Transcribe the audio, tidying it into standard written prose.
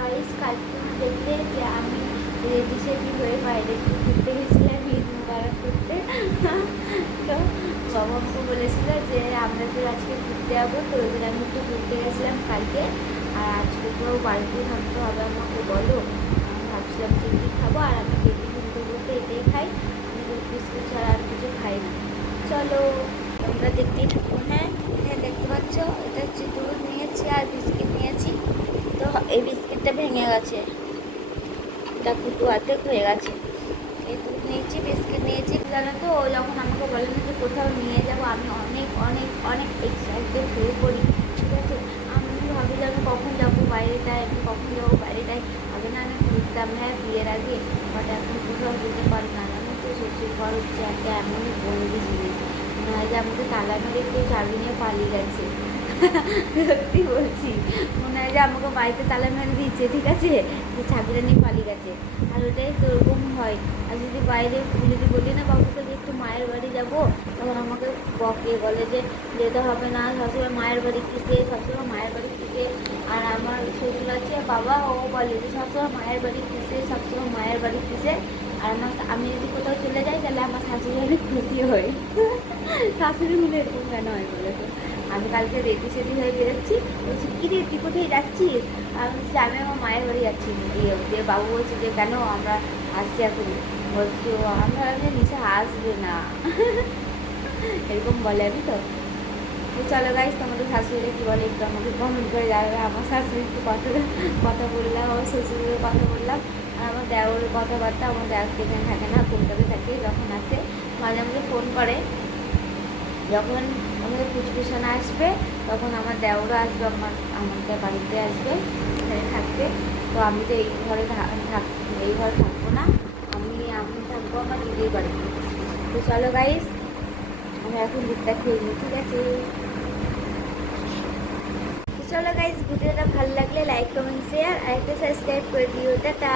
Guys কালকে তুমি দেখলে যে আমি রেডি সেডি হয়ে বাইরে একটু ঘুরতে গেছিলাম ঈদ মুবারক করতে। তো বাবা আমাকে বলেছিল যে আমরা তো আজকে ঘুরতে যাবো, তো ওই জন্য আমি একটু ঘুরতে গেছিলাম কালকে। আর আজকে তো বাড়িতে থাকতে হবে আমাকে, বলো। আমি ভাবছিলাম যে কী খাবো, আর আমি ডেলি কিন্তু বলতে এটাই খাই, আমি দুধ বিস্কুট ছাড়া আর কিছু খাই না। চলো তোমরা দেখতেই থাকো। হ্যাঁ হ্যাঁ, দেখতে পাচ্ছ এটা হচ্ছে দুধ নিয়েছি আর বিস্কিট নিয়েছি। তো এই বিস্কিটটা ভেঙে গেছে, এটা কুটু অর্ধেক হয়ে গেছে। এই দুধ নিয়েছি, বিস্কিট নিয়েছি। জানো তো ও যখন আমাকে বলে না যে কোথাও নিয়ে যাবো, আমি অনেক অনেক অনেক এক্সাইটেড হয়ে পড়ি, ঠিক আছে। আমি ভাবি যে আমি কখন যাবো বাইরেটায়, আমি কখন যাবো বাইরেটায়। আগে না আমি ঘুরতাম, হ্যাঁ বিয়ের আগে, বাট এখন কোথাও যেতে পারি না। জানো তো শ্বশুর ঘর হচ্ছে একটা এমনই বন্দি জিনিস, মনে হয় যে আমাকে তালা মেরে কেউ চাবি নিয়ে পালিয়ে গেছে। সত্যি বলছি, মনে হয় যে আমাকে বাড়িতে তালা মেরে দিচ্ছে, ঠিক আছে, যে চাবিটা নিয়ে পালিয়ে গেছে। আর ওটাই তো ওরকম হয়। আর যদি বাইরে যদি বলি না বাবুকে যে একটু মায়ের বাড়ি যাবো, তখন আমাকে বকে, বলে যে যেতে হবে না, সবসময় মায়ের বাড়ি কিসে, সবসময় মায়ের বাড়ি কিসে। আর আমার শ্বশুর আছে বাবা, ও বলে যে সবসময় মায়ের বাড়ি কিসে, সবসময় মায়ের বাড়ি কিসে। আর আমার আমি যদি কোথাও চলে যাই তাহলে আমার শাশুড়ি অনেক খুশি হয়। শাশুড়ি হলে এরকম কেন হয় বলে তো। আমি কালকে রেডি সেডি হয়ে বেরোচ্ছি, বলছি কী রে তুই কোথায় যাচ্ছিস? আমি বলছি আমি আমার মায়ের বাড়ি যাচ্ছি। দিয়ে বাবু বলছে যে কেন, আমরা আসছি এখন। বলছি ও, আমরা নিচে আসবে না। এরকম বলে আমি তো। তো চলো গাইস, তোমাদের শাশুড়ি কী বলে একটু আমাকে কমেন্ট করে জানাবে। আমার শাশুড়ি একটু কথা বললাম, আমার শ্বশুরের কথা বললাম। আর আমার দেওরের কথাবার্তা, আমার দেওয়ার এখানে থাকে না, কলকাতায় থাকে। যখন আসে মাঝে মাঝে ফোন করে, যখন আমাদের কুচকুচানা আসবে তখন আমার দেওরও আসবে, আমাদের বাড়িতে আসবে, এখানে থাকবে। তো আমি তো এই ঘরে এই ঘরে থাকবো না, আমি থাকবো আমার দিদির বাড়িতে। তো চলো গাইস, আমি এখন দুধটা খেয়ে নিই, ঠিক আছে। তো চলো গাইস, ভিডিওটা ভালো লাগলে লাইক কমেন্ট শেয়ার আর একটা সাবস্ক্রাইব করে দিও। টাটা।